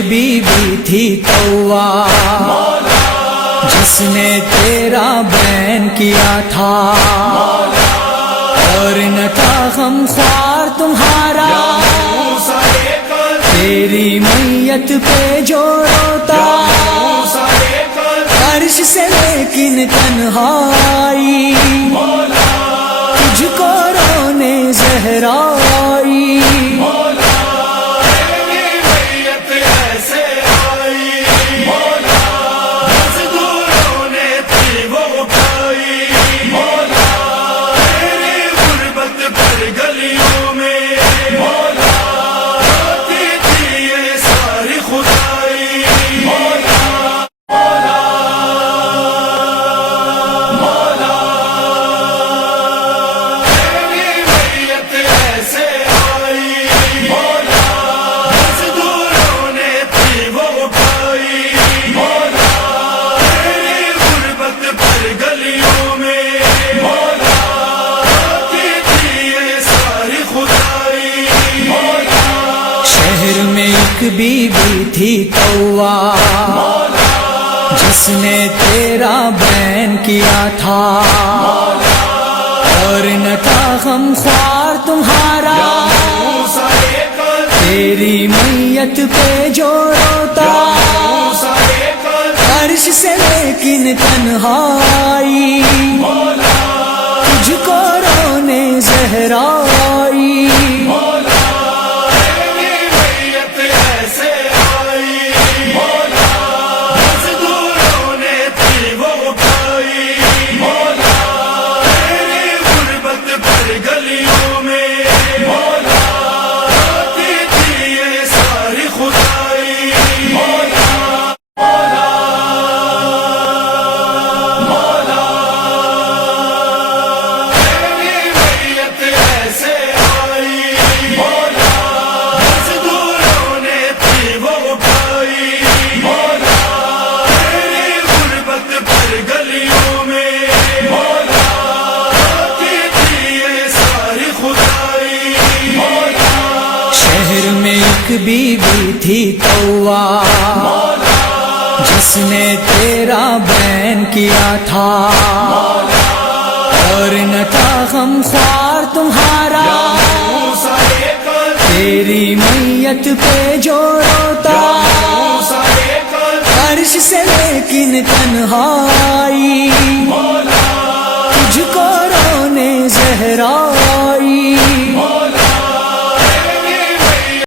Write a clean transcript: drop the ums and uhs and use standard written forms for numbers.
Be be تھی توا جس نے تیرا بین کیا تھا، اور نہ تھا غم خوار تمہارا تیری میت پہ جو روتا، عرش سے لیکن تنہائی تجھ کو رونے زہرا آئی۔ بی بی تھی توا جس نے تیرا بین کیا تھا، اور نہ تھا غم خوار تمہارا تیری میت پہ جو روتا، عرش سے لیکن تنہائی تجھ کو رونے زہرا آئی۔ بی بی تھی توا جس نے تیرا بین کیا تھا، اور نہ تھا غم خوار تمہارا تیری میت پہ جو روتا، عرش سے لیکن تنہائی تجھ کو رونے زہرا آئی۔